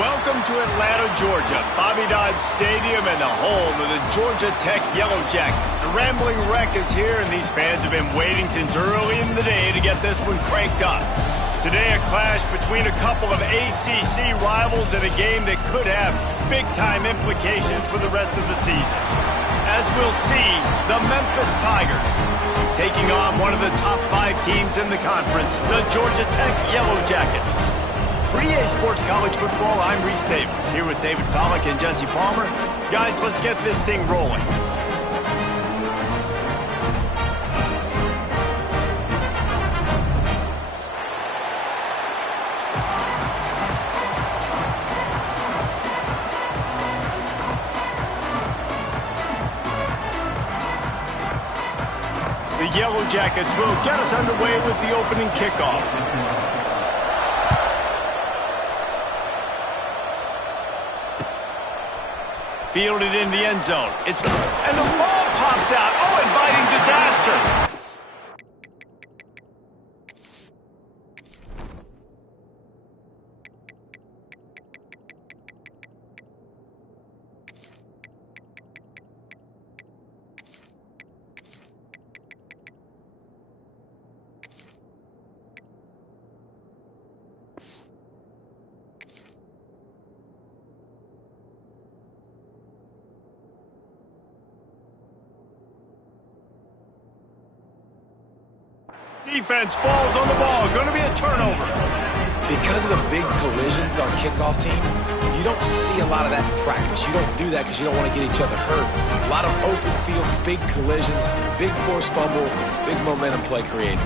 Welcome to Atlanta, Georgia, Bobby Dodd Stadium and the home of the Georgia Tech Yellow Jackets. The Rambling Wreck is here, and these fans have been waiting since early in the day to get this one cranked up. Today, a clash between a couple of ACC rivals in a game that could have big-time implications for the rest of the season. As we'll see, the Memphis Tigers taking on one of the top 5 teams in the conference, the Georgia Tech Yellow Jackets. For EA Sports College Football, I'm Reese Davis, here with David Pollack and Jesse Palmer. Guys, let's get this thing rolling. The Yellow Jackets will get us underway with the opening kickoff. Fielded in the end zone. And the ball pops out. Oh, inviting disaster. Defense falls on the ball. Going to be a turnover. Because of the big collisions on kickoff team, you don't see a lot of that in practice. You don't do that because you don't want to get each other hurt. A lot of open field, big collisions, big forced fumble, big momentum play created.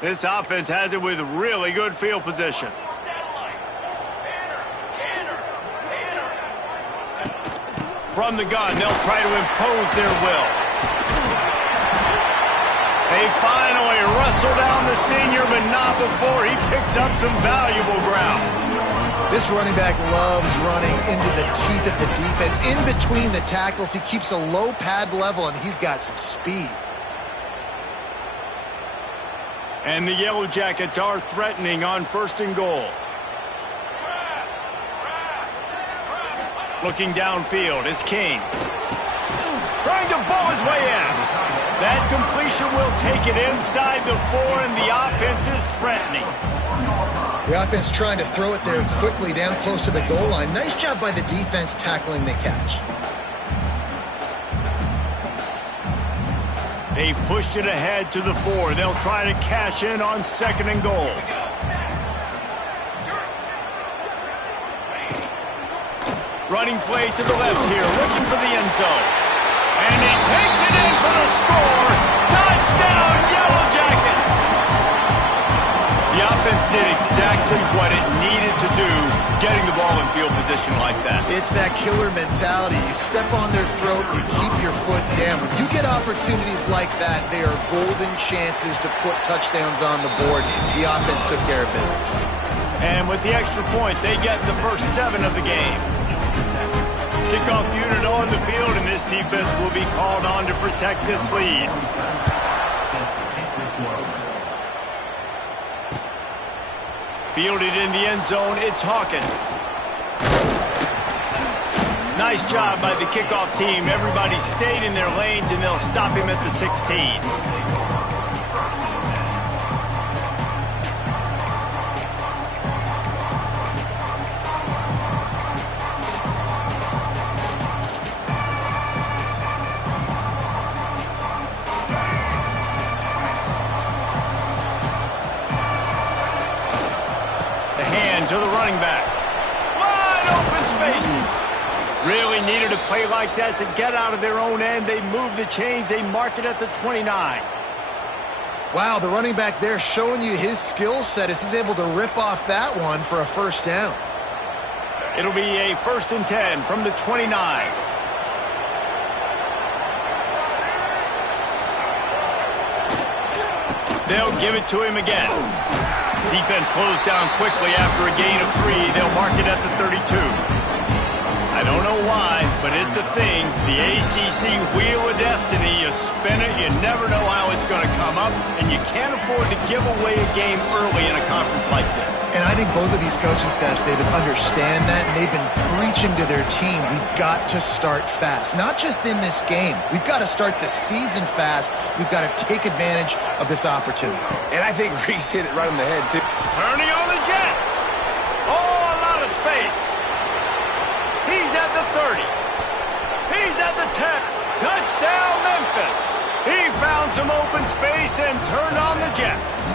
This offense has it with really good field position. From the gun, they'll try to impose their will. They finally wrestle down the senior, but not before he picks up some valuable ground. This running back loves running into the teeth of the defense. In between the tackles, he keeps a low pad level, and he's got some speed. And the Yellow Jackets are threatening on 1st and goal. Looking downfield, it's King. Trying to bowl his way in. That completion will take it inside the 4, and the offense is threatening. The offense trying to throw it there quickly down close to the goal line. Nice job by the defense tackling the catch. They've pushed it ahead to the 4. They'll try to cash in on 2nd and goal. Running play to the left here, looking for the end zone. And he takes it in for the score. Touchdown, Yellow Jackets! The offense did exactly what it needed to do, getting the ball in field position like that. It's that killer mentality. You step on their throat, you keep your foot down. When you get opportunities like that, they are golden chances to put touchdowns on the board. The offense took care of business. And with the extra point, they get the first 7 of the game. Kickoff unit on the field, and this defense will be called on to protect this lead. Fielded in the end zone, it's Hawkins. Nice job by the kickoff team. Everybody stayed in their lanes, and they'll stop him at the 16. To the running back. Wide open spaces. Really needed a play like that to get out of their own end. They move the chains. They mark it at the 29. Wow, the running back there showing you his skill set as he's able to rip off that one for a first down. It'll be a 1st and 10 from the 29. They'll give it to him again. Defense closed down quickly after a gain of 3. They'll mark it at the 32. I don't know why, but it's a thing. The ACC Wheel of Destiny, you spin it, you never know how it's going to come up, and you can't afford to give away a game early in a conference like this. And I think both of these coaching staffs, David, understand that, and they've been preaching to their team, we've got to start fast. Not just in this game. We've got to start the season fast. We've got to take advantage of this opportunity. And I think Reese hit it right in the head, too. Turning on the Jets. Oh, a lot of space. He's at the 30. He's at the 10. Touchdown, Memphis. He found some open space and turned on the Jets.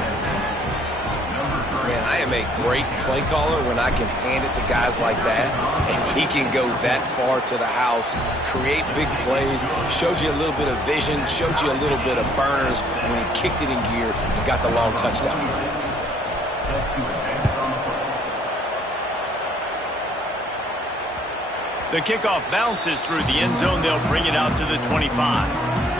Man, I am a great play caller when I can hand it to guys like that, and he can go that far to the house, create big plays, showed you a little bit of vision, showed you a little bit of burners when he kicked it in gear and got the long touchdown. The kickoff bounces through the end zone. They'll bring it out to the 25.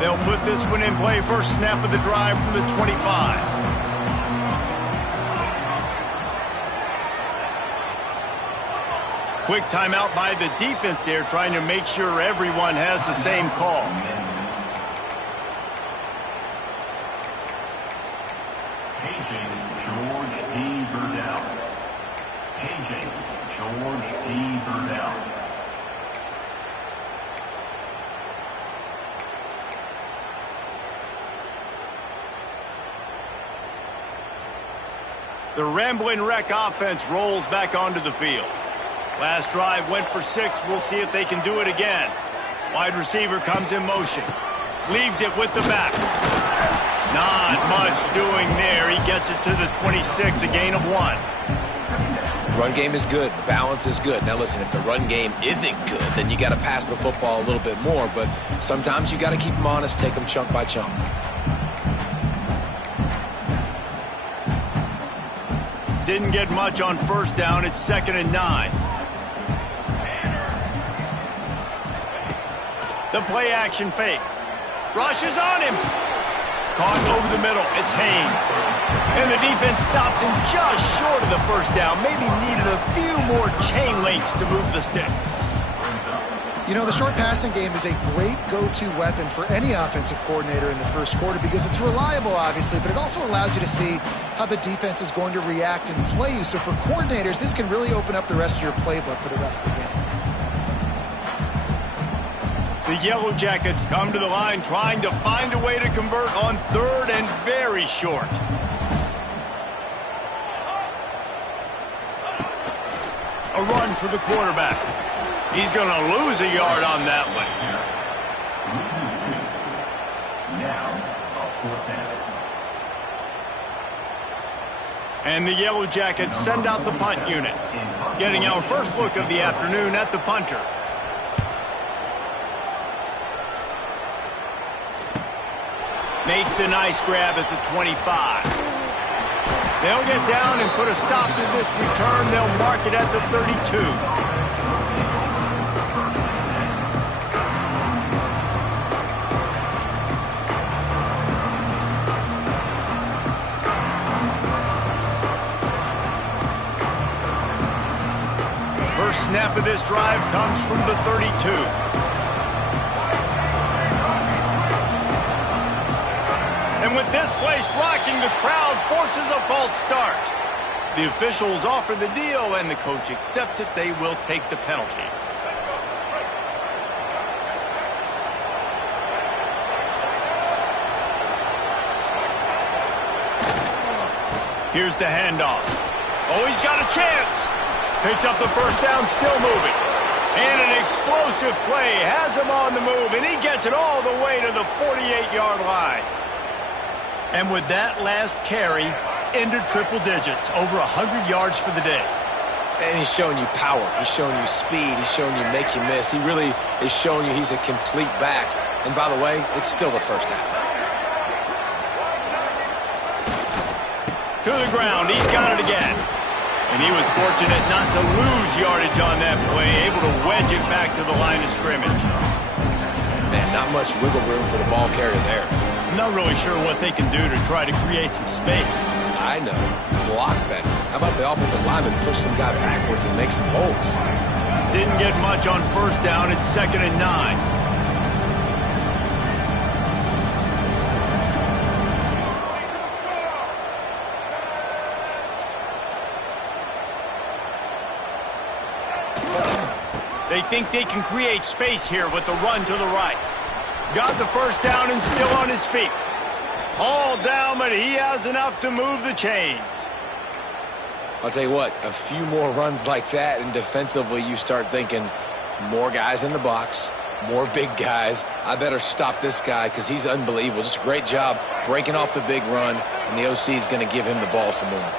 They'll put this one in play. First snap of the drive from the 25. Quick timeout by the defense there, trying to make sure everyone has the same call. The Rambling Wreck offense rolls back onto the field. Last drive went for 6. We'll see if they can do it again. Wide receiver comes in motion. Leaves it with the back. Not much doing there. He gets it to the 26, a gain of 1. Run game is good. Balance is good. Now listen, if the run game isn't good, then you got to pass the football a little bit more. But sometimes you got to keep them honest, take them chunk by chunk. Didn't get much on first down. It's 2nd and 9. The play action fake. Rushes on him. Caught over the middle. It's Haynes. And the defense stops him just short of the first down. Maybe needed a few more chain links to move the sticks. You know, the short passing game is a great go-to weapon for any offensive coordinator in the first quarter because it's reliable, obviously, but it also allows you to see how the defense is going to react and play you. So for coordinators, this can really open up the rest of your playbook for the rest of the game. The Yellow Jackets come to the line trying to find a way to convert on 3rd and very short. A run for the quarterback. He's going to lose a yard on that one. And the Yellow Jackets send out the punt unit. Getting our first look of the afternoon at the punter. Makes a nice grab at the 25. They'll get down and put a stop to this return. They'll mark it at the 32. First snap of this drive comes from the 32. And with this place rocking, the crowd forces a false start. The officials offer the deal, and the coach accepts it. They will take the penalty. Here's the handoff. Oh, he's got a chance. Picks up the first down, still moving. And an explosive play has him on the move, and he gets it all the way to the 48-yard line. And with that last carry, into triple digits, over 100 yards for the day. And he's showing you power. He's showing you speed. He's showing you make you miss. He really is showing you he's a complete back. And by the way, it's still the first half. To the ground, he's got it again. And he was fortunate not to lose yardage on that play, able to wedge it back to the line of scrimmage. Man, not much wiggle room for the ball carrier there. I'm not really sure what they can do to try to create some space. I know. Block better. How about the offensive lineman push some guy backwards and make some holes? Didn't get much on first down. It's 2nd and 9. They think they can create space here with the run to the right. Got the first down and still on his feet. All down, but he has enough to move the chains. I'll tell you what, a few more runs like that, and defensively you start thinking, more guys in the box, more big guys. I better stop this guy because he's unbelievable. Just a great job breaking off the big run, and the OC is going to give him the ball some more.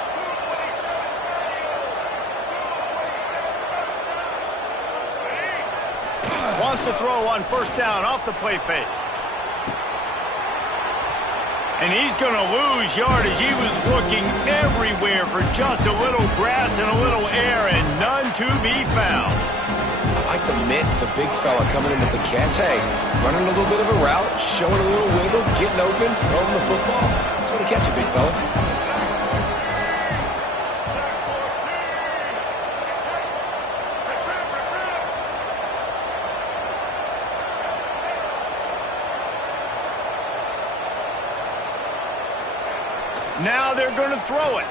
Wants to throw on first down off the play fake. And he's going to lose yardage. He was looking everywhere for just a little grass and a little air, and none to be found. I like the mitts, the big fella coming in with the catch. Hey, running a little bit of a route, showing a little wiggle, getting open, throwing the football. That's what he catch it, big fella. Now they're going to throw it.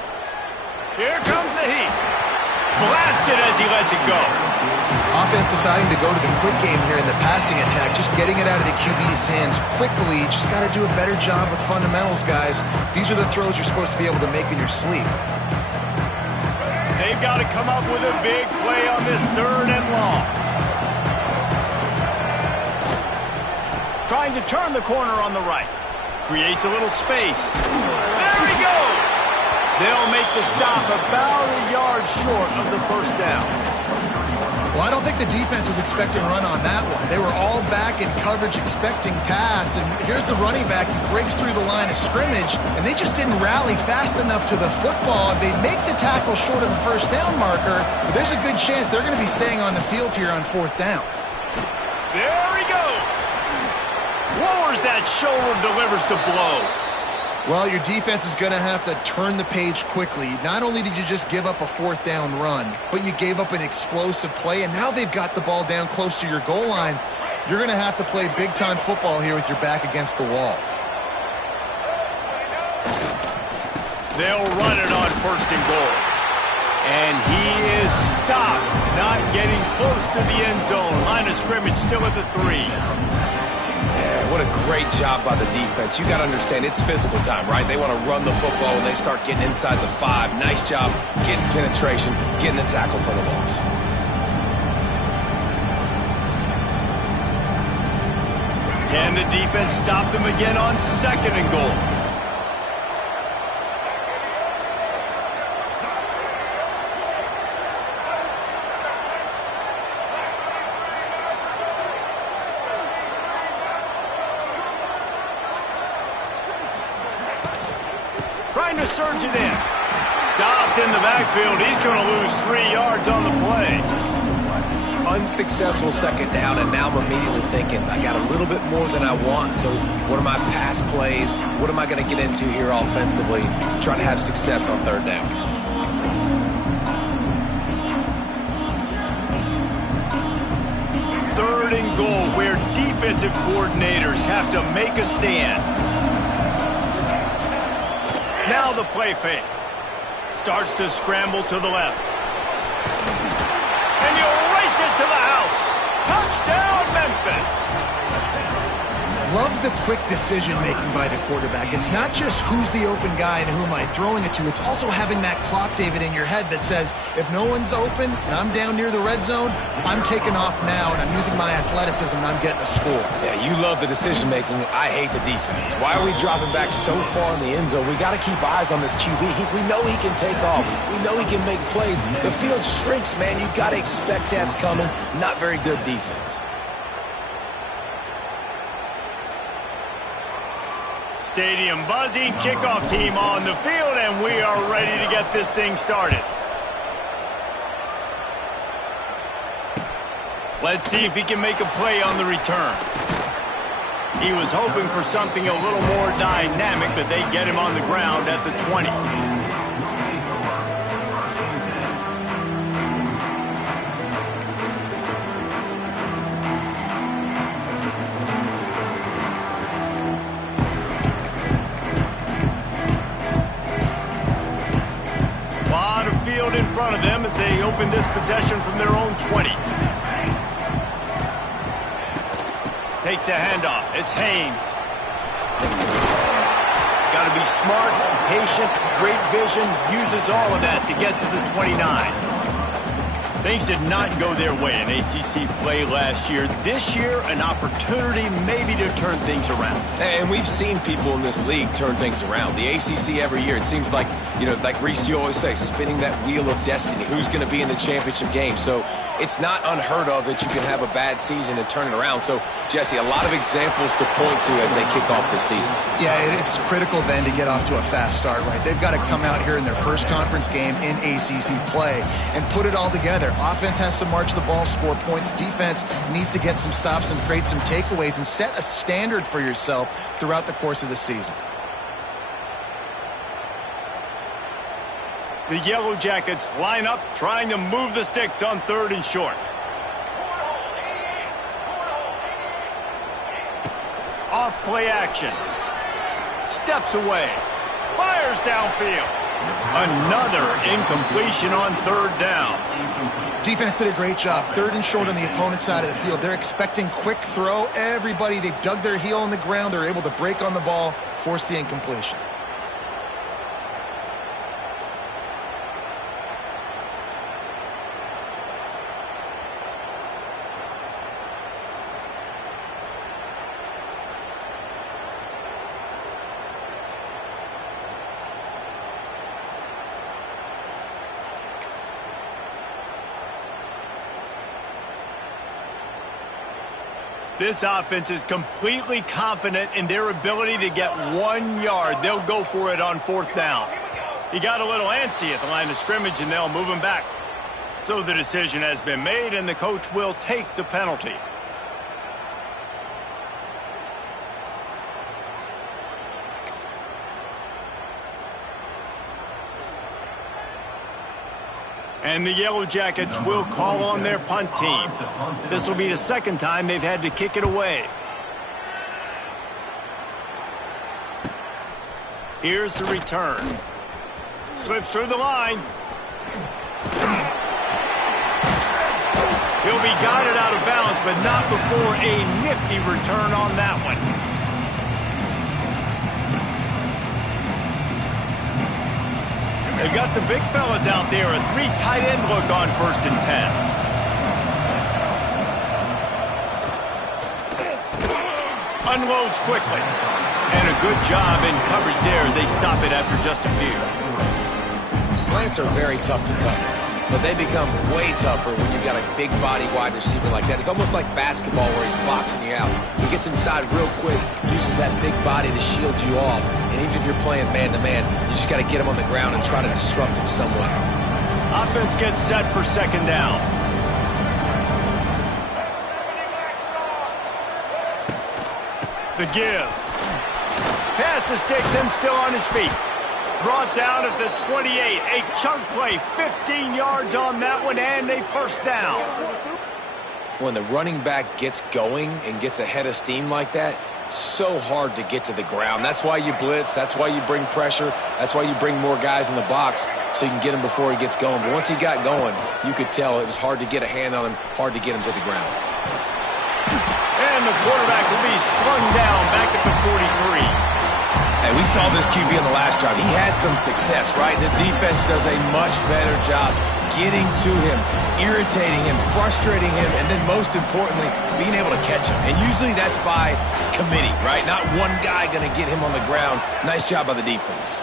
Here comes the heat. Blasted as he lets it go. Offense deciding to go to the quick game here in the passing attack, just getting it out of the QB's hands quickly. Just got to do a better job with fundamentals, guys. These are the throws you're supposed to be able to make in your sleep. They've got to come up with a big play on this 3rd and long. Trying to turn the corner on the right. Creates a little space. There he goes! They'll make the stop about a yard short of the first down. Well, I don't think the defense was expecting run on that one. They were all back in coverage expecting pass, and here's the running back. He breaks through the line of scrimmage, and they just didn't rally fast enough to the football. They make the tackle short of the first down marker, but there's a good chance they're going to be staying on the field here on 4th down. There he goes! Lowers that shoulder, delivers the blow. Well, your defense is going to have to turn the page quickly. Not only did you just give up a 4th down run, but you gave up an explosive play, and now they've got the ball down close to your goal line. You're going to have to play big-time football here with your back against the wall. They'll run it on 1st and goal. And he is stopped, not getting close to the end zone. Line of scrimmage still at the 3. Yeah, what a great job by the defense. You got to understand, it's physical time, right? They want to run the football when they start getting inside the 5. Nice job getting penetration, getting the tackle for the loss. Can the defense stop them again on 2nd and goal? Trying to surge it in. Stopped in the backfield. He's going to lose 3 yards on the play. Unsuccessful 2nd down, and now I'm immediately thinking, I got a little bit more than I want, so what are my pass plays? What am I going to get into here offensively to try to have success on 3rd down? Third and goal, where defensive coordinators have to make a stand. Now the play fake. Starts to scramble to the left. And he'll race it to the house. Touchdown, Memphis. Love the quick decision-making by the quarterback. It's not just who's the open guy and who am I throwing it to. It's also having that clock, David, in your head that says, if no one's open and I'm down near the red zone, I'm taking off now and I'm using my athleticism and I'm getting a score. Yeah, you love the decision-making. I hate the defense. Why are we dropping back so far in the end zone? We got to keep eyes on this QB. We know he can take off. We know he can make plays. The field shrinks, man. You got to expect that's coming. Not very good defense. Stadium buzzing, kickoff team on the field, and we are ready to get this thing started. Let's see if he can make a play on the return. He was hoping for something a little more dynamic, but they get him on the ground at the 20. In front of them as they open this possession from their own 20. Takes a handoff. It's Haynes. Got to be smart, patient, great vision. Uses all of that to get to the 29. Things did not go their way in ACC play last year. This year, an opportunity maybe to turn things around. And we've seen people in this league turn things around. The ACC every year, it seems like, you know, like Reese, you always say, spinning that wheel of destiny. Who's going to be in the championship game? So it's not unheard of that you can have a bad season and turn it around. So, Jesse, a lot of examples to point to as they kick off this season. Yeah, it's critical then to get off to a fast start, right? They've got to come out here in their first conference game in ACC play and put it all together. Offense has to march the ball, score points. Defense needs to get some stops and create some takeaways and set a standard for yourself throughout the course of the season. The Yellow Jackets line up, trying to move the sticks on 3rd and short. Off play action. Steps away. Fires downfield. Another incompletion on 3rd down. Defense did a great job. 3rd and short on the opponent's side of the field. They're expecting quick throw. Everybody, they dug their heel in the ground. They're able to break on the ball, force the incompletion. This offense is completely confident in their ability to get 1 yard. They'll go for it on 4th down. He got a little antsy at the line of scrimmage, and they'll move him back. So the decision has been made, and the coach will take the penalty. And the Yellow Jackets will call on their punt team. This will be the 2nd time they've had to kick it away. Here's the return. Slips through the line. He'll be guided out of bounds, but not before a nifty return on that one. They've got the big fellas out there. A 3 tight end look on 1st and 10. Unloads quickly. And a good job in coverage there as they stop it after just a few. Slants are very tough to cover, but they become way tougher when you've got a big body wide receiver like that. It's almost like basketball where he's boxing you out. He gets inside real quick, uses that big body to shield you off. And even if you're playing man-to-man, you just got to get him on the ground and try to disrupt him some way. Offense gets set for 2nd down. The give. Pass the sticks and still on his feet. Brought down at the 28. A chunk play, 15 yards on that one, and a 1st down. When the running back gets going and gets ahead of steam like that, so hard to get to the ground. That's why you blitz. That's why you bring pressure. That's why you bring more guys in the box so you can get him before he gets going. But once he got going, you could tell it was hard to get a hand on him, hard to get him to the ground. And the quarterback will be slung down back at the 43. And we saw this QB in the last drive. He had some success, right? The defense does a much better job getting to him, irritating him, frustrating him, and then most importantly, being able to catch him. And usually that's by committee, right? Not one guy going to get him on the ground. Nice job by the defense.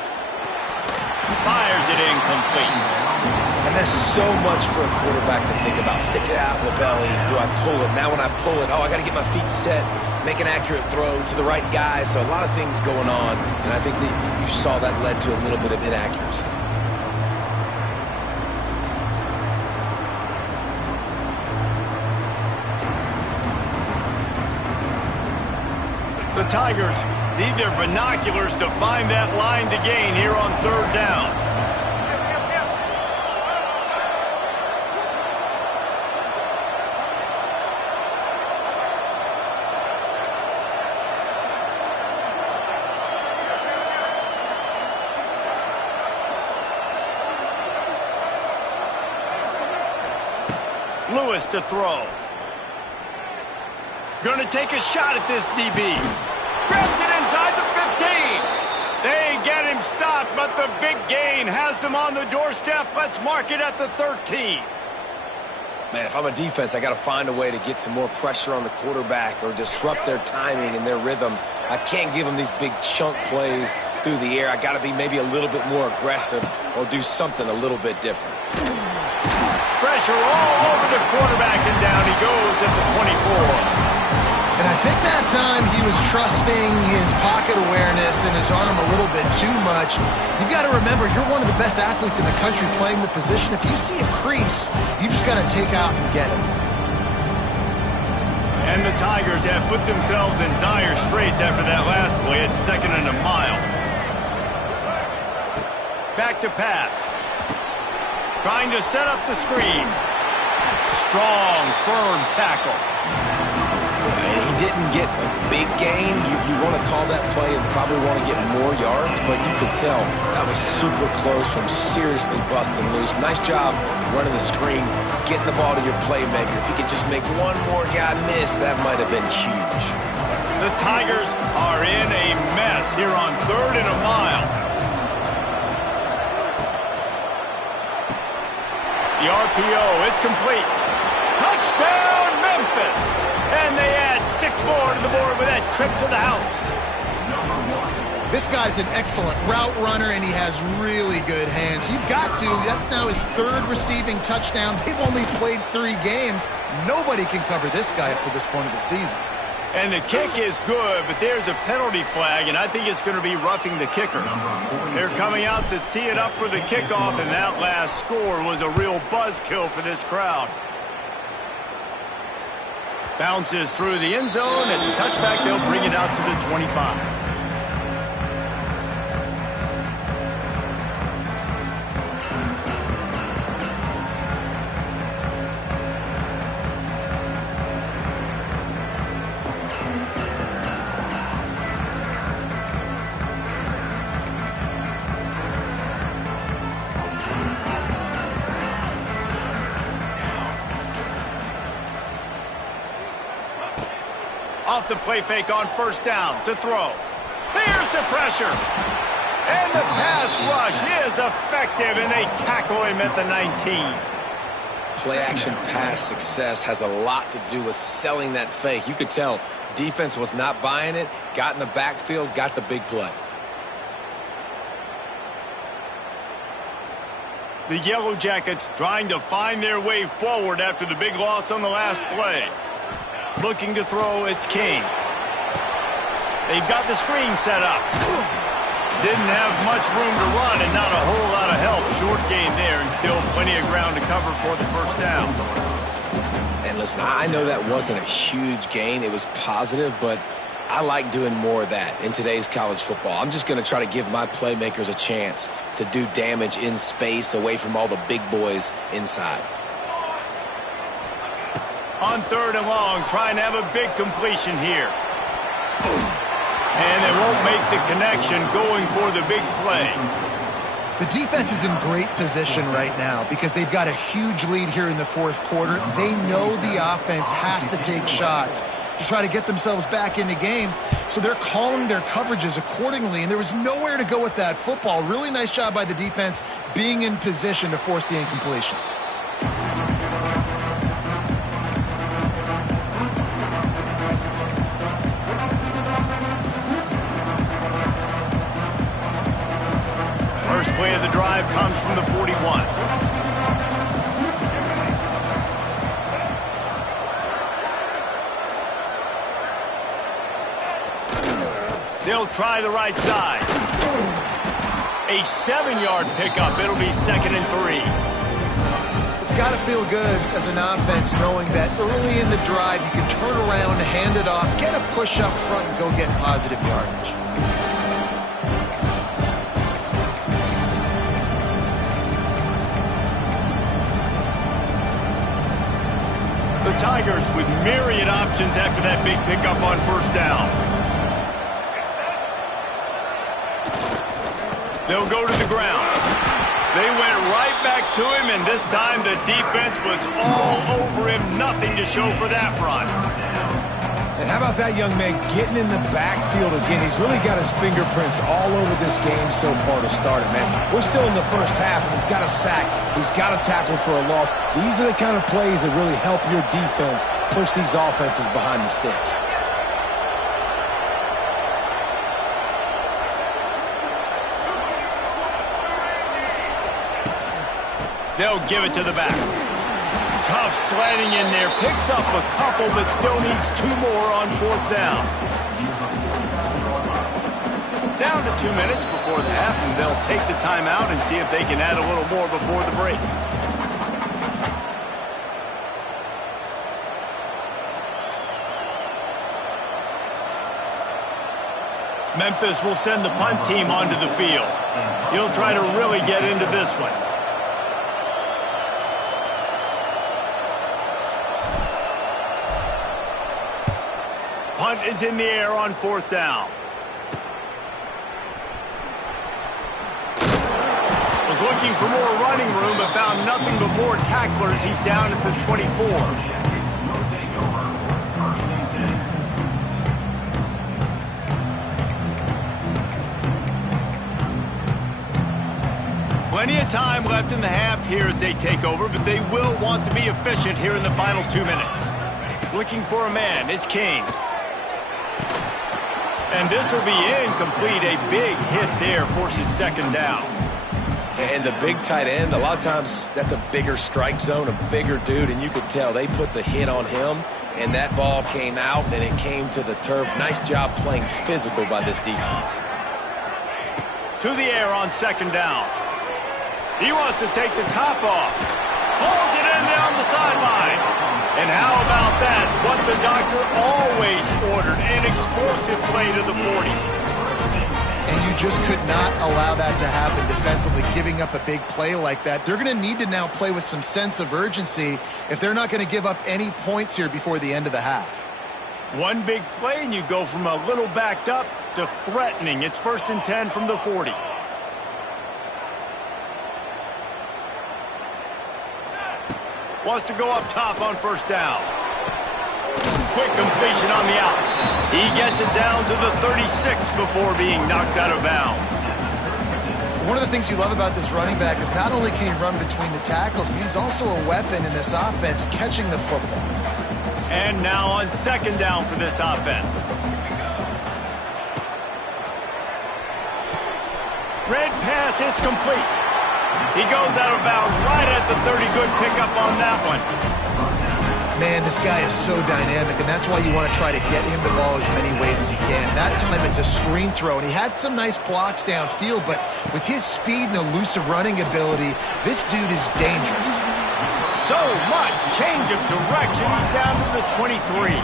Fires it incomplete. And there's so much for a quarterback to think about. Stick it out in the belly. Do I pull it? Now when I pull it, I got to get my feet set, make an accurate throw to the right guy. So a lot of things going on, and I think that you saw that led to a little bit of inaccuracy. The Tigers need their binoculars to find that line to gain here on 3rd down. Lewis to throw. Going to take a shot at this DB. Grabs it inside the 15. They get him stopped, but the big gain has them on the doorstep. Let's mark it at the 13. Man, if I'm a defense, I got to find a way to get some more pressure on the quarterback or disrupt their timing and their rhythm. I can't give them these big chunk plays through the air. I got to be maybe a little bit more aggressive or do something a little bit different. Pressure all over the quarterback, and down he goes at the 24. And I think that time he was trusting his pocket awareness and his arm a little bit too much. You've got to remember, you're one of the best athletes in the country playing the position. If you see a crease, you've just got to take off and get it. And the Tigers have put themselves in dire straits after that last play at 2nd and a mile. Back to pass. Trying to set up the screen. Strong, firm tackle. And he didn't get a big gain. You want to call that play and probably want to get more yards, but you could tell that was super close from seriously busting loose. Nice job running the screen, getting the ball to your playmaker. If he could just make one more guy miss, that might have been huge. The Tigers are in a mess here on 3rd and a mile. The RPO, it's complete. Touchdown, Memphis! And they add 6 more to the board with that trip to the house. This guy's an excellent route runner, and he has really good hands. You've got to. That's now his 3rd receiving touchdown. They've only played 3 games. Nobody can cover this guy up to this point of the season. And the kick is good, but there's a penalty flag, and I think it's going to be roughing the kicker. They're coming out to tee it up for the kickoff, and that last score was a real buzzkill for this crowd. Bounces through the end zone. It's a touchback. They'll bring it out to the 25. Off the play fake on 1st down to throw. There's the pressure. And the pass rush is effective, and they tackle him at the 19. Play action pass success has a lot to do with selling that fake. You could tell defense was not buying it, got in the backfield, got the big play. The Yellow Jackets trying to find their way forward after the big loss on the last play. Looking to throw, it's King. They've got the screen set up. Didn't have much room to run and not a whole lot of help. Short gain there and still plenty of ground to cover for the 1st down. And listen, I know that wasn't a huge gain. It was positive, but I like doing more of that in today's college football. I'm just going to try to give my playmakers a chance to do damage in space away from all the big boys inside. On 3rd and long, trying to have a big completion here. And they won't make the connection going for the big play. The defense is in great position right now because they've got a huge lead here in the 4th quarter. They know the offense has to take shots to try to get themselves back in the game. So they're calling their coverages accordingly, and there was nowhere to go with that football. Really nice job by the defense being in position to force the incompletion. First play of the drive comes from the 41. They'll try the right side. A 7-yard pickup. It'll be 2nd and 3. It's got to feel good as an offense knowing that early in the drive you can turn around, hand it off, get a push up front, and go get positive yardage. The Tigers with myriad options after that big pickup on first down. They'll go to the ground. They went right back to him, and this time the defense was all over him. Nothing to show for that run. And how about that young man getting in the backfield again? He's really got his fingerprints all over this game so far to start it, man. We're still in the first half, and he's got a sack. He's got a tackle for a loss. These are the kind of plays that really help your defense push these offenses behind the sticks. They'll give it to the back. Tough slanting in there. Picks up a couple, but still needs 2 more on fourth down. Down to 2 minutes before the half, and they'll take the timeout and see if they can add a little more before the break. Memphis will send the punt team onto the field. He'll try to really get into this one. Punt is in the air on fourth down. Was looking for more running room, but found nothing but more tacklers. He's down at the 24. Plenty of time left in the half here as they take over, but they will want to be efficient here in the final 2 minutes. Looking for a man, it's King. And this will be incomplete. A big hit there forces second down. And the big tight end, a lot of times that's a bigger strike zone, a bigger dude, and you could tell they put the hit on him, and that ball came out, and it came to the turf. Nice job playing physical by this defense. To the air on second down. He wants to take the top off. Pulls it in down the sideline. And how about that? What the doctor always ordered, an explosive play to the 40. And you just could not allow that to happen defensively, giving up a big play like that. They're going to need to now play with some sense of urgency if they're not going to give up any points here before the end of the half. One big play, and you go from a little backed up to threatening. It's 1st and 10 from the 40. Wants to go up top on first down. Quick completion on the out. He gets it down to the 36 before being knocked out of bounds. One of the things you love about this running back is not only can he run between the tackles, but he's also a weapon in this offense catching the football. And now on second down for this offense. Red pass, it's complete. He goes out of bounds right at the 30. Good pickup on that one. Man, this guy is so dynamic, and that's why you want to try to get him the ball as many ways as you can. That time it's a screen throw, and he had some nice blocks downfield, but with his speed and elusive running ability, this dude is dangerous. So much change of direction. He's down to the 23.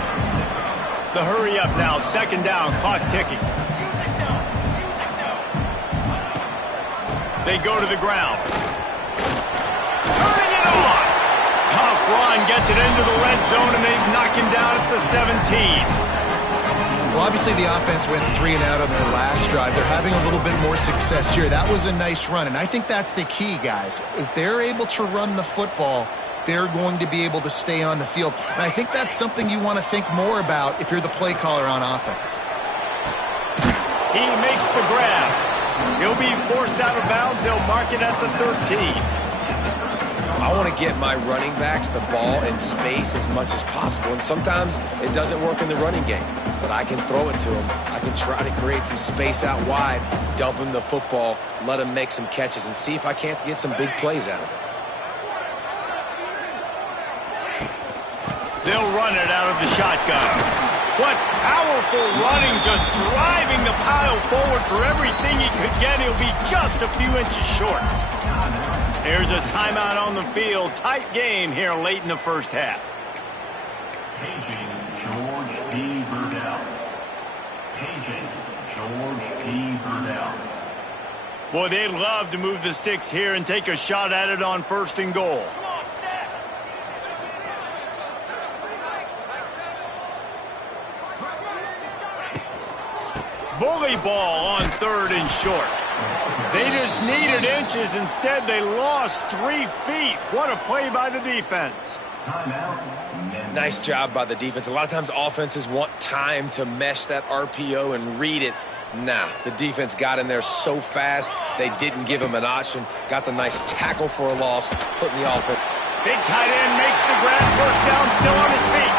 The hurry up now, second down, clock ticking. They go to the ground. Turning it on. Tough run, gets it into the red zone, and they knock him down at the 17. Well, obviously the offense went 3 and out on their last drive. They're having a little bit more success here. That was a nice run, and I think that's the key, guys. If they're able to run the football, they're going to be able to stay on the field. And I think that's something you want to think more about if you're the play caller on offense. He makes the grab. He'll be forced out of bounds. They'll mark it at the 13. I want to get my running backs the ball in space as much as possible, and sometimes it doesn't work in the running game, but I can throw it to them. I can try to create some space out wide, dump him the football, let him make some catches, and see if I can't get some big plays out of it. They'll run it out of the shotgun. What powerful running, just driving the pile forward for everything he could get. He'll be just a few inches short. There's a timeout on the field. Tight game here late in the first half. Paging George P. Burdell. Paging George P. Burdell. Boy, they'd love to move the sticks here and take a shot at it on 1st and goal. Bully ball on 3rd and short. They just needed inches. Instead, they lost 3 feet. What a play by the defense. Nice job by the defense. A lot of times offenses want time to mesh that RPO and read it. Nah, the defense got in there so fast, they didn't give him an option. Got the nice tackle for a loss, putting the offense. Big tight end makes the grab. 1st down, still on his feet.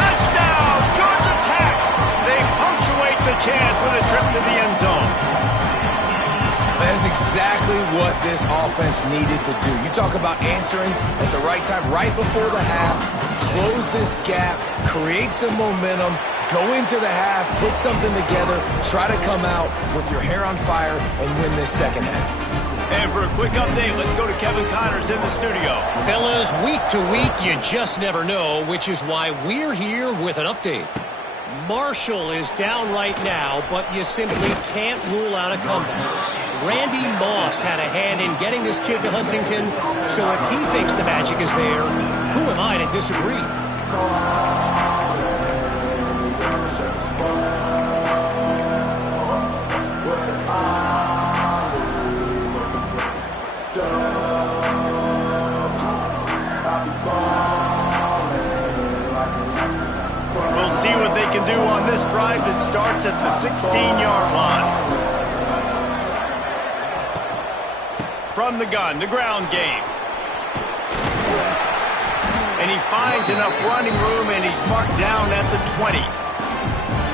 Touchdown, Georgia Tech. They punctuate the chance with a trip to the end zone. That is exactly what this offense needed to do. You talk about answering at the right time, right before the half, close this gap, create some momentum, go into the half, put something together, try to come out with your hair on fire and win this second half. And for a quick update, let's go to Kevin Connors in the studio. Fellas, week to week, you just never know, which is why we're here with an update. Marshall is down right now, but you simply can't rule out a comeback. Randy Moss had a hand in getting this kid to Huntington, so if he thinks the magic is there, who am I to disagree? We'll see what they can do on this drive that starts at the 16-yard line. From the gun, the ground game. And he finds enough running room, and he's marked down at the 20.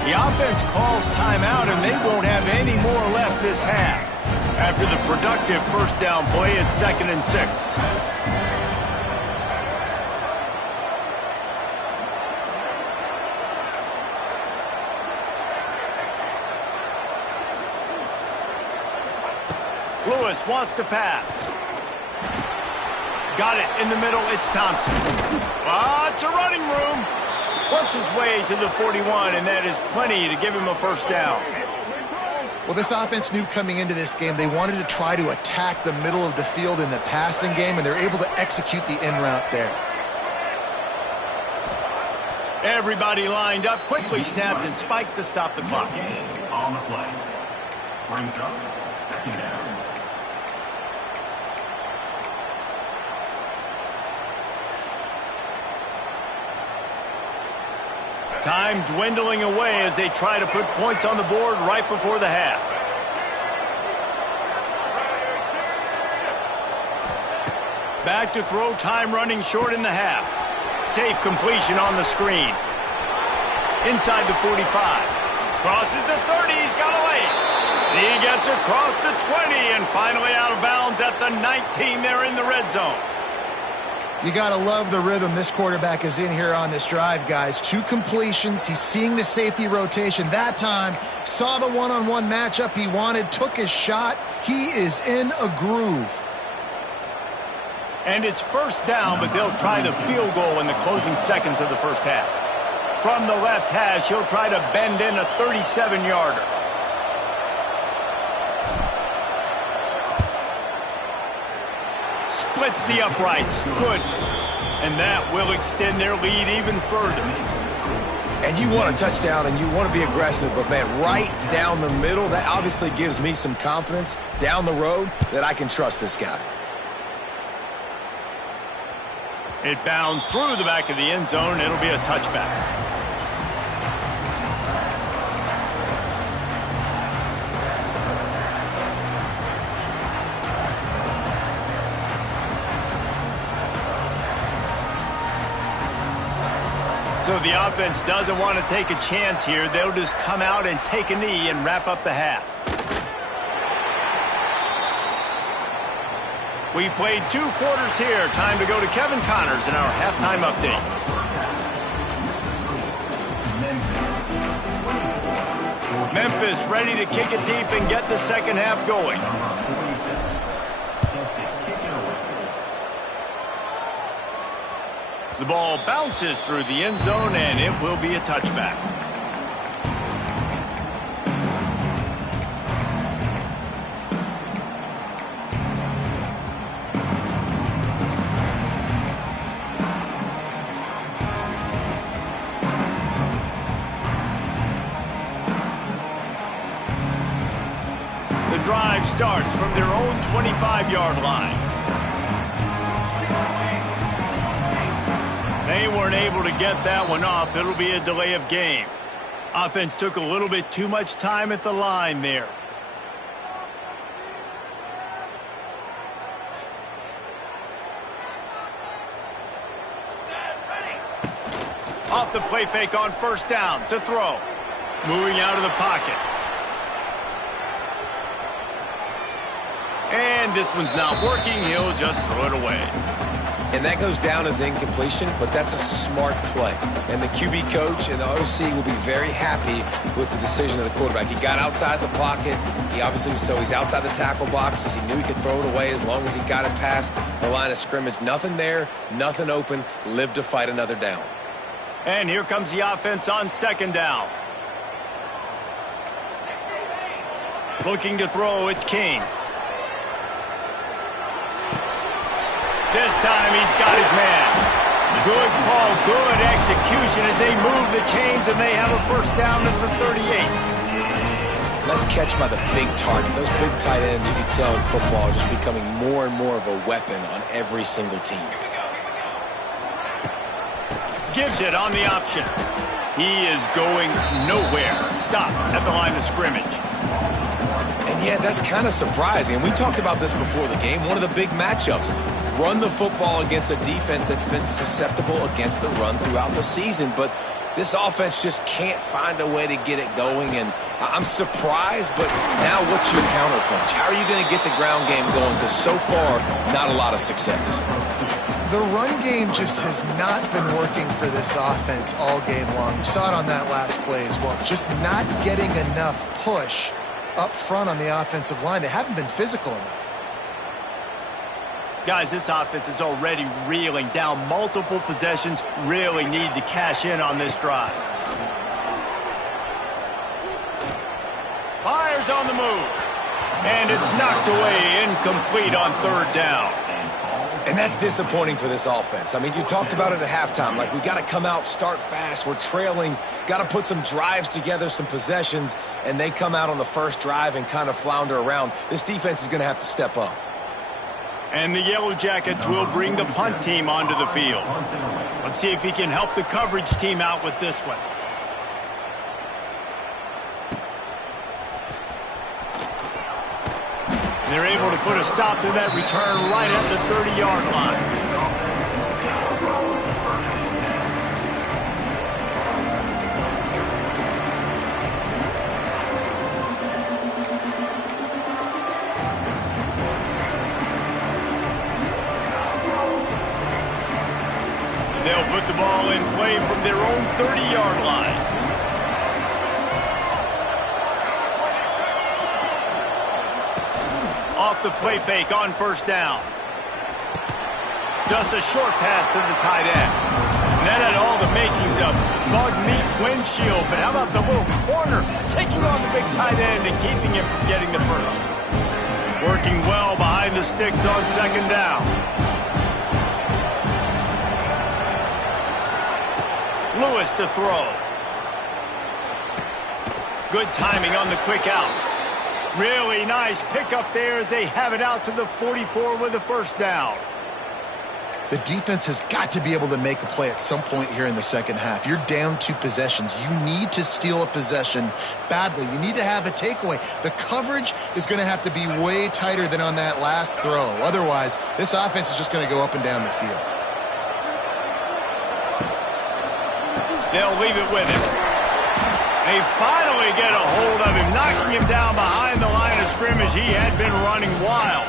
The offense calls timeout, and they won't have any more left this half. After the productive 1st down play, it's 2nd and 6. Lewis wants to pass. Got it in the middle. It's Thompson. Lots of running room. Works his way to the 41, and that is plenty to give him a 1st down. Well, this offense knew coming into this game they wanted to try to attack the middle of the field in the passing game, and they're able to execute the in route there. Everybody lined up, quickly snapped and spiked to stop the clock. On the play. Brings up 2nd down. Time dwindling away as they try to put points on the board right before the half. Back to throw, time running short in the half. Safe completion on the screen. Inside the 45. Crosses the 30, he's got away. He gets across the 20 and finally out of bounds at the 19 there in the red zone. You got to love the rhythm this quarterback is in here on this drive, guys. 2 completions. He's seeing the safety rotation. That time, saw the one-on-one matchup he wanted, took his shot. He is in a groove. And it's 1st down, but they'll try the field goal in the closing seconds of the 1st half. From the left hash, he'll try to bend in a 37-yarder. Splits the uprights. Good. And that will extend their lead even further. And you want a touchdown and you want to be aggressive, but man, right down the middle, that obviously gives me some confidence down the road that I can trust this guy. It bounds through the back of the end zone. It'll be a touchback. So the offense doesn't want to take a chance here. They'll just come out and take a knee and wrap up the half. We've played 2 quarters here. Time to go to Kevin Connors in our halftime update. Memphis ready to kick it deep and get the second half going. The ball bounces through the end zone, and it will be a touchback. The drive starts from their own 25-yard line. They weren't able to get that one off. It'll be a delay of game. Offense took a little bit too much time at the line there. Off the play fake on first down to throw. Moving out of the pocket. And this one's not working. He'll just throw it away. And that goes down as incompletion, but that's a smart play. And the QB coach and the OC will be very happy with the decision of the quarterback. He got outside the pocket. He obviously was he's outside the tackle boxes. He knew he could throw it away as long as he got it past the line of scrimmage. Nothing there, nothing open. Live to fight another down. And here comes the offense on second down. Looking to throw, it's King. This time he's got his man. Good call, good execution as they move the chains, and they have a first down at the 38. Nice catch by the big target. Those big tight ends, you can tell in football, are just becoming more and more of a weapon on every single team. Gives it on the option. He is going nowhere. Stop at the line of scrimmage. And yeah, that's kind of surprising. And we talked about this before the game. One of the big matchups. Run the football against a defense that's been susceptible against the run throughout the season. But this offense just can't find a way to get it going. And I'm surprised, but now what's your counterpunch? How are you going to get the ground game going? Because so far, not a lot of success. The run game just has not been working for this offense all game long. We saw it on that last play as well. Just not getting enough push up front on the offensive line. They haven't been physical enough. Guys, this offense is already reeling down multiple possessions. Really need to cash in on this drive. Fires on the move. And it's knocked away, incomplete on third down. And that's disappointing for this offense. I mean, you talked about it at halftime. Like, we got to come out, start fast. We're trailing. Got to put some drives together, some possessions. And they come out on the first drive and kind of flounder around. This defense is going to have to step up. And the Yellow Jackets will bring the punt team onto the field. Let's see if he can help the coverage team out with this one. They're able to put a stop to that return right at the 30-yard line. They'll put the ball in play from their own 30-yard line. Off the play fake on first down. Just a short pass to the tight end. And that had all the makings of bug meat windshield. But how about the little corner taking on the big tight end and keeping him from getting the first? Working well behind the sticks on second down. Lewis to throw. Good timing on the quick out. Really nice pickup there as they have it out to the 44 with a first down. The defense has got to be able to make a play at some point here in the second half. You're down 2 possessions. You need to steal a possession badly. You need to have a takeaway. The coverage is going to have to be way tighter than on that last throw. Otherwise, this offense is just going to go up and down the field. They'll leave it with him. They finally get a hold of him, knocking him down behind the line of scrimmage. He had been running wild.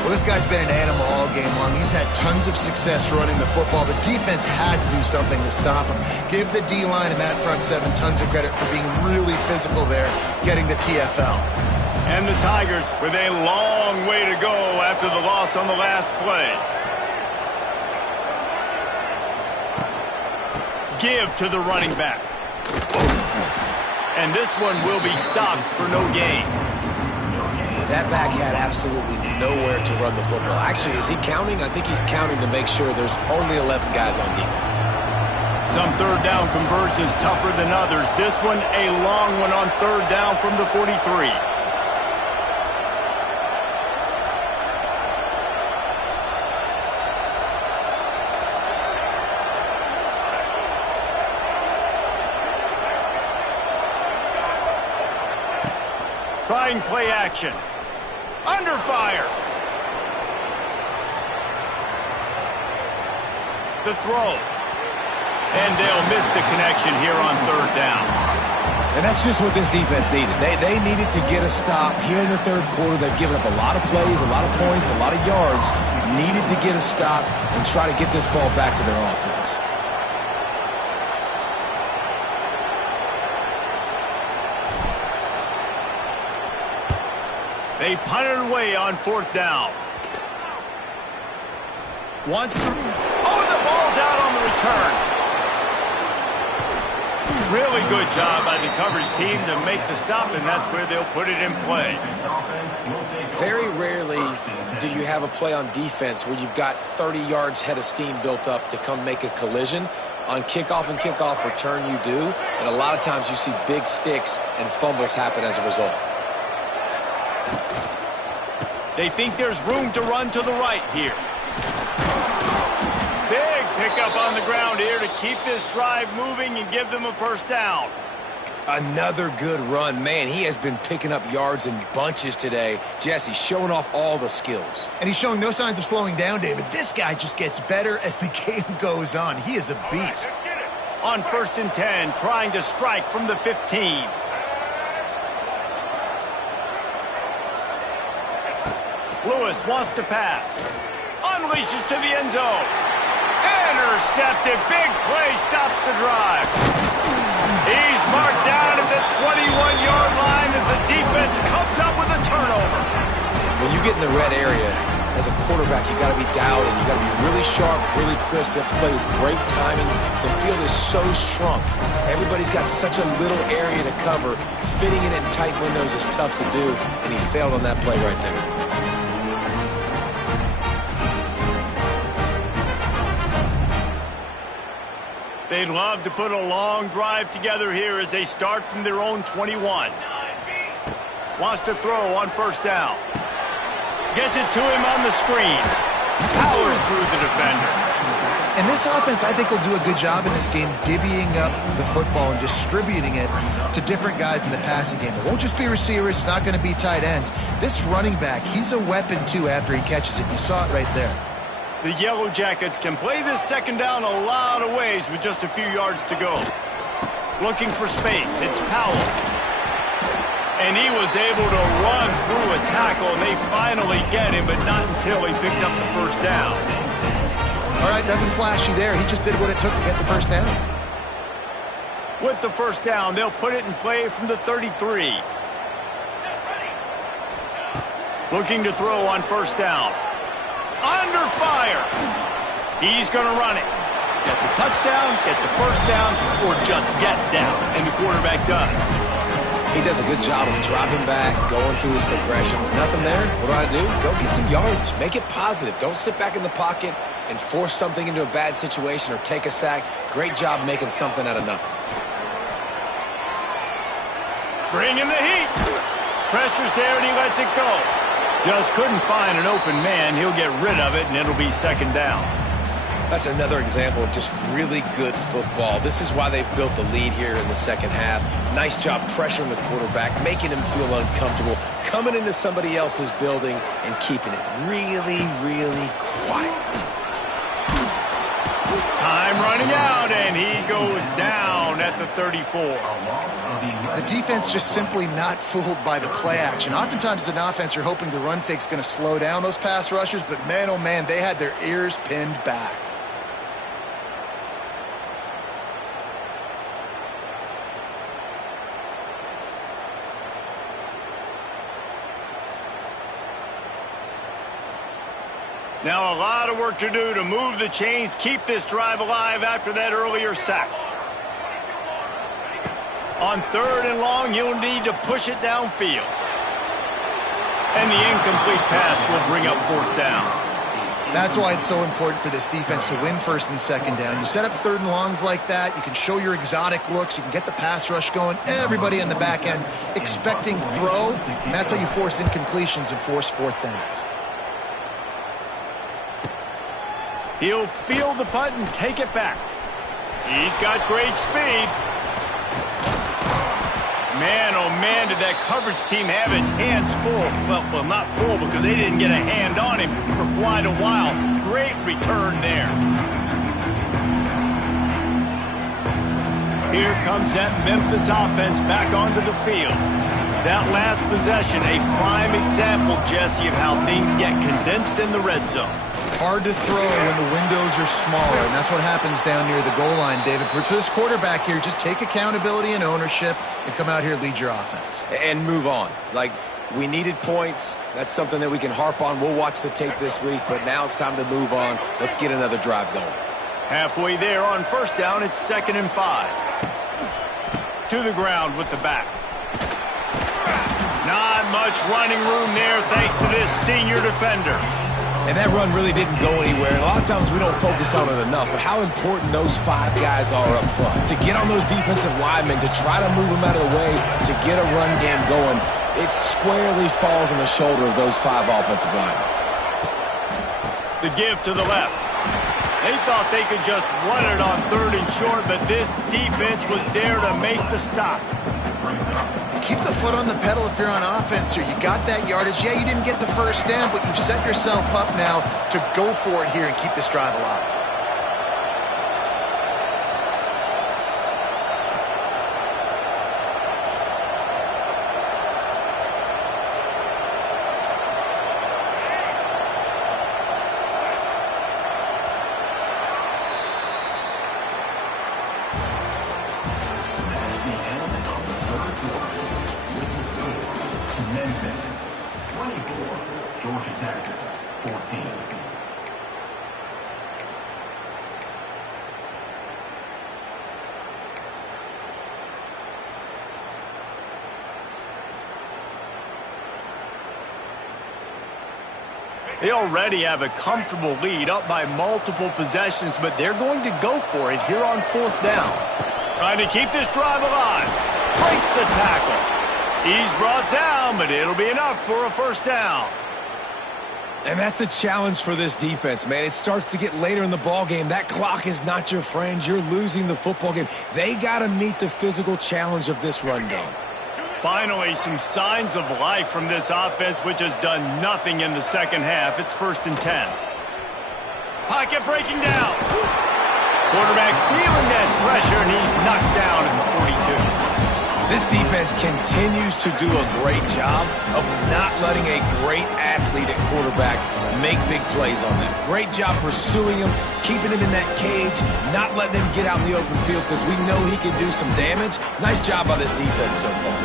Well, this guy's been an animal all game long. He's had tons of success running the football. The defense had to do something to stop him. Give the D-line and that front 7 tons of credit for being really physical there, getting the TFL. And the Tigers with a long way to go after the loss on the last play. give to the running back. And this one will be stopped for no gain. That back had absolutely nowhere to run the football. Actually, is he counting? I think he's counting to make sure there's only 11 guys on defense. Some third down conversions tougher than others. This one, a long one on third down from the 43. Trying play action. Under fire. The throw. And they'll miss the connection here on third down. And that's just what this defense needed. They needed to get a stop here in the third quarter. They've given up a lot of plays, a lot of points, a lot of yards. Needed to get a stop and try to get this ball back to their offense. They punted away on fourth down. Wants to... Oh, the ball's out on the return. Really good job by the coverage team to make the stop, and that's where they'll put it in play. Very rarely do you have a play on defense where you've got 30 yards head of steam built up to come make a collision. On kickoff and kickoff return you do, and a lot of times you see big sticks and fumbles happen as a result. They think there's room to run to the right here. Big pickup on the ground here to keep this drive moving and give them a first down. Another good run. Man, he has been picking up yards in bunches today. Jesse showing off all the skills. And he's showing no signs of slowing down, David. This guy just gets better as the game goes on. He is a beast. On 1st and 10, trying to strike from the 15. Lewis wants to pass. Unleashes to the end zone. Intercepted. Big play stops the drive. He's marked down at the 21-yard line as the defense comes up with a turnover. When you get in the red area, as a quarterback, you got to be dialed in. You got to be really sharp, really crisp. You have to play with great timing. The field is so shrunk. Everybody's got such a little area to cover. Fitting it in tight windows is tough to do, and he failed on that play right there. They'd love to put a long drive together here as they start from their own 21. Wants to throw on first down. Gets it to him on the screen. Powers through the defender. And this offense, I think, will do a good job in this game divvying up the football and distributing it to different guys in the passing game. It won't just be receivers. It's not going to be tight ends. This running back, he's a weapon, too, after he catches it. You saw it right there. The Yellow Jackets can play this second down a lot of ways with just a few yards to go. Looking for space. It's Powell. And he was able to run through a tackle, and they finally get him, but not until he picks up the first down. All right, nothing flashy there. He just did what it took to get the first down. With the first down, they'll put it in play from the 33. Looking to throw on first down. Under fire. He's going to run it. Get the touchdown, get the first down, or just get down. And the quarterback does. He does a good job of dropping back, going through his progressions. Nothing there. What do? Go get some yards. Make it positive. Don't sit back in the pocket and force something into a bad situation or take a sack. Great job making something out of nothing. Bring in the heat. Pressure's there, and he lets it go. Just couldn't find an open man. He'll get rid of it, and it'll be second down. That's another example of just really good football. This is why they've built the lead here in the second half. Nice job pressuring the quarterback, making him feel uncomfortable, coming into somebody else's building and keeping it really, really quiet. Time running out, and he goes down at the 34. The defense just simply not fooled by the play action. Oftentimes as an offense, you're hoping the run fake's going to slow down those pass rushers, but man, oh man, they had their ears pinned back. Now a lot of work to do to move the chains, keep this drive alive after that earlier sack. On 3rd and long, you'll need to push it downfield. And the incomplete pass will bring up 4th down. That's why it's so important for this defense to win 1st and 2nd down. You set up 3rd and longs like that. You can show your exotic looks. You can get the pass rush going. Everybody in the back end expecting throw. And that's how you force incompletions and force 4th downs. He'll field the punt and take it back. He's got great speed. Man, oh man, did that coverage team have its hands full. Well, not full because they didn't get a hand on him for quite a while. Great return there. Here comes that Memphis offense back onto the field. That last possession, a prime example, Jesse, of how things get condensed in the red zone. Hard to throw when the windows are smaller, and that's what happens down near the goal line, David. But for this quarterback here, just take accountability and ownership and come out here and lead your offense. And move on. Like, we needed points. That's something that we can harp on. We'll watch the tape this week, but now it's time to move on. Let's get another drive going. Halfway there on 1st down, it's 2nd and 5. To the ground with the back. Not much running room there thanks to this senior defender. And that run really didn't go anywhere. And a lot of times we don't focus on it enough, but how important those 5 guys are up front. To get on those defensive linemen, to try to move them out of the way, to get a run game going, it squarely falls on the shoulder of those 5 offensive linemen. The give to the left. They thought they could just run it on 3rd and short, but this defense was there to make the stop. Keep the foot on the pedal if you're on offense here. You got that yardage. Yeah, you didn't get the 1st down, but you've set yourself up now to go for it here and keep this drive alive. Memphis, 24, Georgia Tech, 14. They already have a comfortable lead up by multiple possessions, but they're going to go for it here on 4th down. Trying to keep this drive alive. Breaks the tackle. He's brought down, but it'll be enough for a 1st down. And that's the challenge for this defense, man. It starts to get later in the ball game. That clock is not your friend. You're losing the football game. They got to meet the physical challenge of this run game. Finally, some signs of life from this offense, which has done nothing in the 2nd half. It's 1st and 10. Pocket breaking down. Quarterback feeling that pressure, and he's knocked down at the 42. This defense continues to do a great job of not letting a great athlete at quarterback make big plays on them. Great job pursuing him, keeping him in that cage, not letting him get out in the open field because we know he can do some damage. Nice job by this defense so far.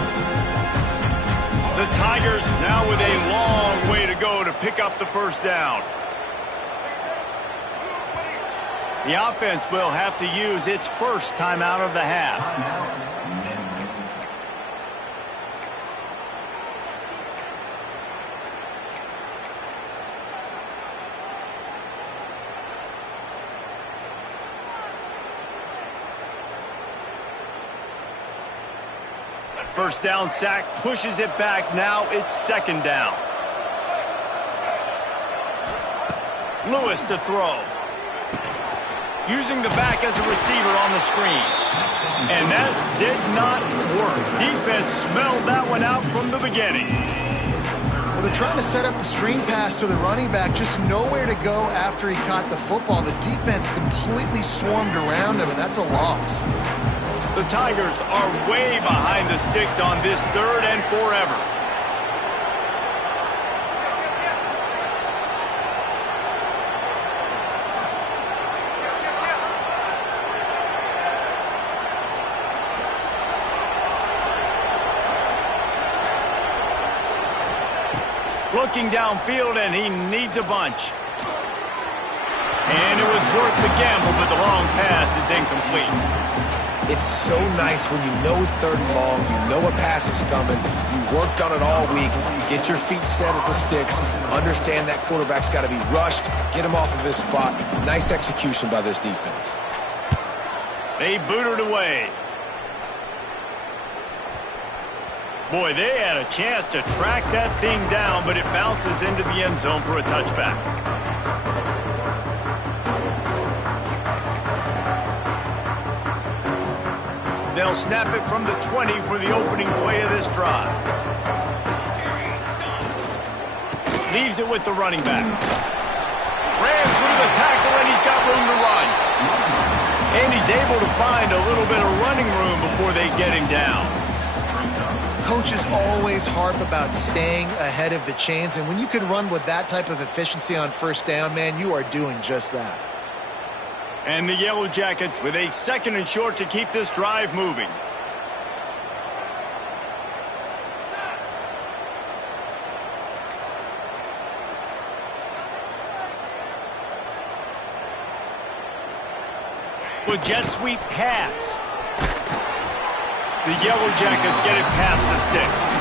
The Tigers now with a long way to go to pick up the 1st down. The offense will have to use its 1st timeout of the half. First down sack pushes it back. Now it's 2nd down. Lewis to throw. Using the back as a receiver on the screen. And that did not work. Defense smelled that one out from the beginning. Well, they're trying to set up the screen pass to the running back. Just nowhere to go after he caught the football. The defense completely swarmed around him, and that's a loss. The Tigers are way behind the sticks on this 3rd and forever. Looking downfield, and he needs a bunch. And it was worth the gamble, but the long pass is incomplete. It's so nice when you know it's 3rd and long, you know a pass is coming, you worked on it all week, get your feet set at the sticks, understand that quarterback's got to be rushed, get him off of his spot. Nice execution by this defense. They booted away. Boy, they had a chance to track that thing down, but it bounces into the end zone for a touchback. They'll snap it from the 20 for the opening play of this drive. Leaves it with the running back. Ran through the tackle, and he's got room to run. And he's able to find a little bit of running room before they get him down. Coaches always harp about staying ahead of the chains, and when you can run with that type of efficiency on 1st down, man, you are doing just that. And the Yellow Jackets with a 2nd and short to keep this drive moving. With jet sweep pass. The Yellow Jackets get it past the sticks.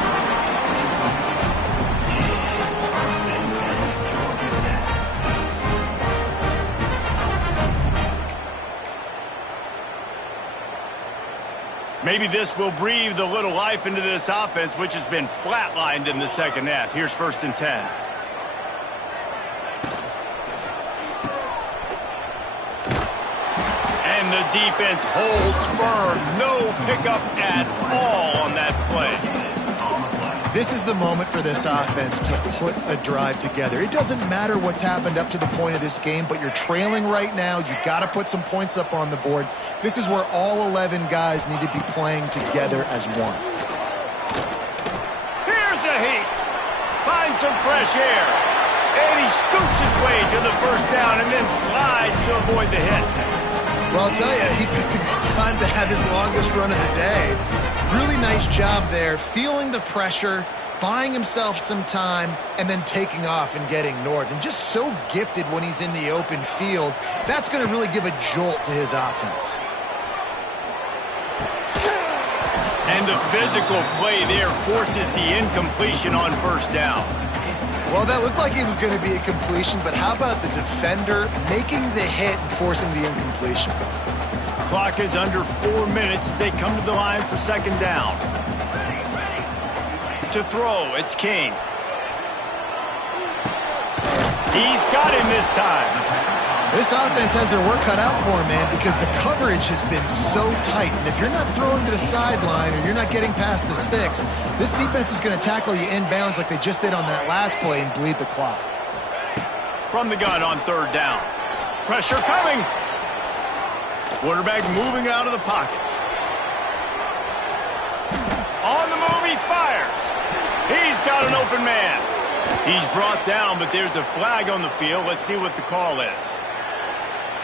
Maybe this will breathe a little life into this offense, which has been flatlined in the 2nd half. Here's 1st and 10. And the defense holds firm. No pickup at all on that play. This is the moment for this offense to put a drive together. It doesn't matter what's happened up to the point of this game, but you're trailing right now. You got to put some points up on the board. This is where all 11 guys need to be playing together as one. Here's a heat. Finds some fresh air. And he scoots his way to the 1st down and then slides to avoid the hit. Well, I'll tell you, he picked a good time to have his longest run of the day. Really nice job there, feeling the pressure, buying himself some time, and then taking off and getting north. And just so gifted when he's in the open field. That's going to really give a jolt to his offense. And the physical play there forces the incompletion on 1st down. Well, that looked like it was going to be a completion, but how about the defender making the hit and forcing the incompletion? Clock is under 4 minutes as they come to the line for 2nd down. To throw, it's King. He's got him this time. This offense has their work cut out for him, man, because the coverage has been so tight. And if you're not throwing to the sideline or you're not getting past the sticks, this defense is going to tackle you inbounds like they just did on that last play and bleed the clock. From the gun on 3rd down. Pressure coming. Quarterback moving out of the pocket. On the move, he fires. He's got an open man. He's brought down, but there's a flag on the field. Let's see what the call is.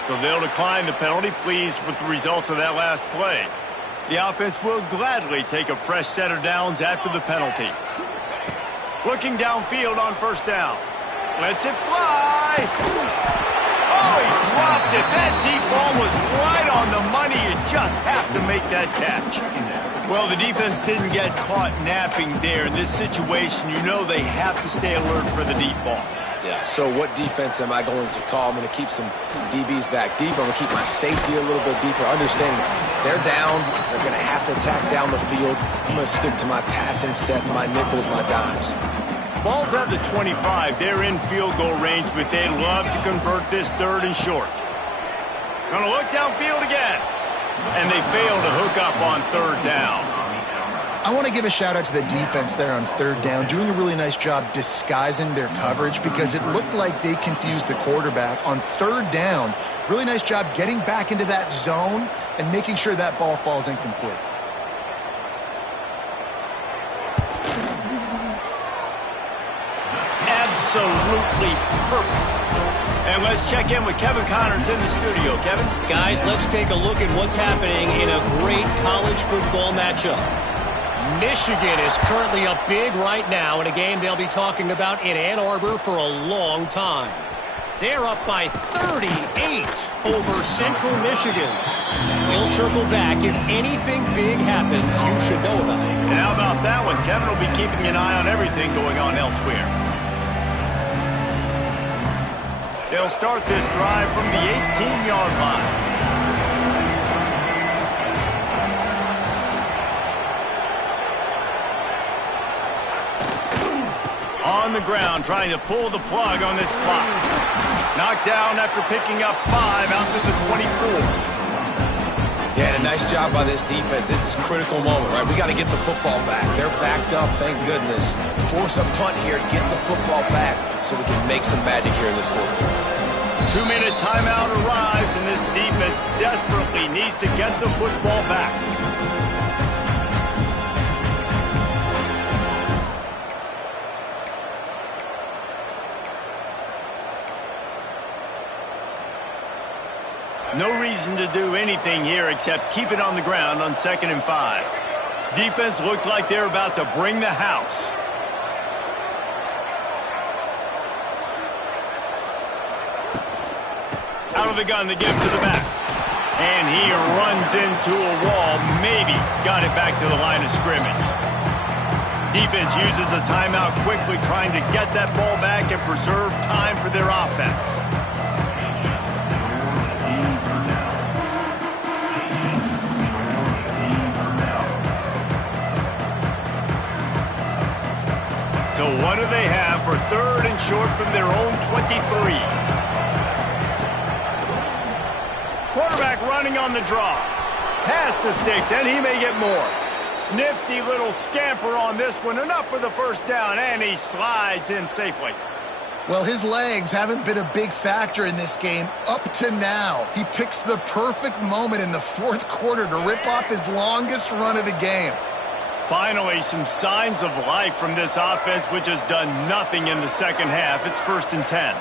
So they'll decline the penalty, pleased with the results of that last play. The offense will gladly take a fresh set of downs after the penalty. Looking downfield on 1st down. Lets it fly. Oh, he dropped it. That deep ball was right on the money. You just have to make that catch. Well, the defense didn't get caught napping there. In this situation, you know they have to stay alert for the deep ball. Yeah, so what defense am I going to call? I'm going to keep some DBs back deep. I'm going to keep my safety a little bit deeper, understanding they're down. They're going to have to attack down the field. I'm going to stick to my passing sets, my nickels, my dimes. Balls at the 25. They're in field goal range, but they'd love to convert this 3rd and short. Going to look downfield again. And they fail to hook up on 3rd down. I want to give a shout out to the defense there on 3rd down, doing a really nice job disguising their coverage because it looked like they confused the quarterback on 3rd down. Really nice job getting back into that zone and making sure that ball falls incomplete. Absolutely perfect. And let's check in with Kevin Connors in the studio. Kevin? Guys, let's take a look at what's happening in a great college football matchup. Michigan is currently up big right now in a game they'll be talking about in Ann Arbor for a long time. They're up by 38 over Central Michigan. We'll circle back. If anything big happens, you should know about it. And how about that one? Kevin will be keeping an eye on everything going on elsewhere. They'll start this drive from the 18-yard line. On the ground, trying to pull the plug on this clock. Knocked down after picking up 5 out to the 24. Yeah, and a nice job by this defense. This is a critical moment, right? We got to get the football back. They're backed up, thank goodness. Force a punt here, get the football back so we can make some magic here in this fourth quarter. 2-minute timeout arrives, and this defense desperately needs to get the football back. No reason to do anything here except keep it on the ground on 2nd and 5. Defense looks like they're about to bring the house. Out of the gun to give to the back. And he runs into a wall. Maybe got it back to the line of scrimmage. Defense uses a timeout quickly, trying to get that ball back and preserve time for their offense. So what do they have for 3rd and short from their own 23? Quarterback running on the draw. Pass to Sticks, and he may get more. Nifty little scamper on this one. Enough for the first down, and he slides in safely. Well, his legs haven't been a big factor in this game up to now. He picks the perfect moment in the 4th quarter to rip off his longest run of the game. Finally, some signs of life from this offense, which has done nothing in the second half. It's 1st and 10.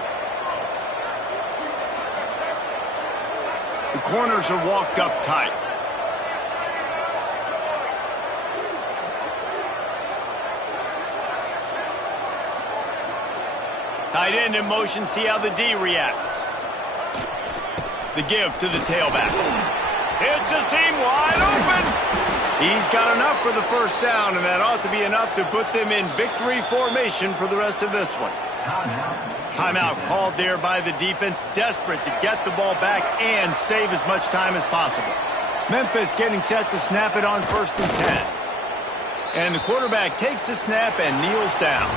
The corners are walked up tight. Tight end in motion, see how the D reacts. The give to the tailback. It's a seam wide open. He's got enough for the first down, and that ought to be enough to put them in victory formation for the rest of this one. Timeout called there by the defense, desperate to get the ball back and save as much time as possible. Memphis getting set to snap it on 1st and 10. And the quarterback takes the snap and kneels down.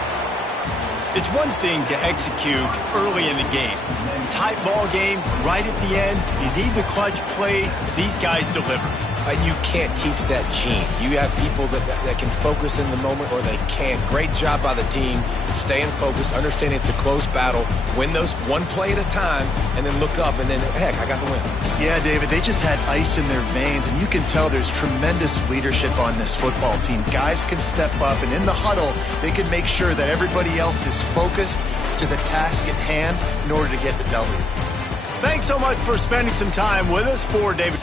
It's one thing to execute early in the game. Tight ball game, right at the end, you need the clutch plays. These guys deliver. You can't teach that gene. You have people that can focus in the moment or they can't. Great job by the team, staying focused, understanding it's a close battle, win those one play at a time, and then look up, and then, heck, I got the win. Yeah, David, they just had ice in their veins, and you can tell there's tremendous leadership on this football team. Guys can step up, and in the huddle, they can make sure that everybody else is focused to the task at hand in order to get the W. Thanks so much for spending some time with us. For David.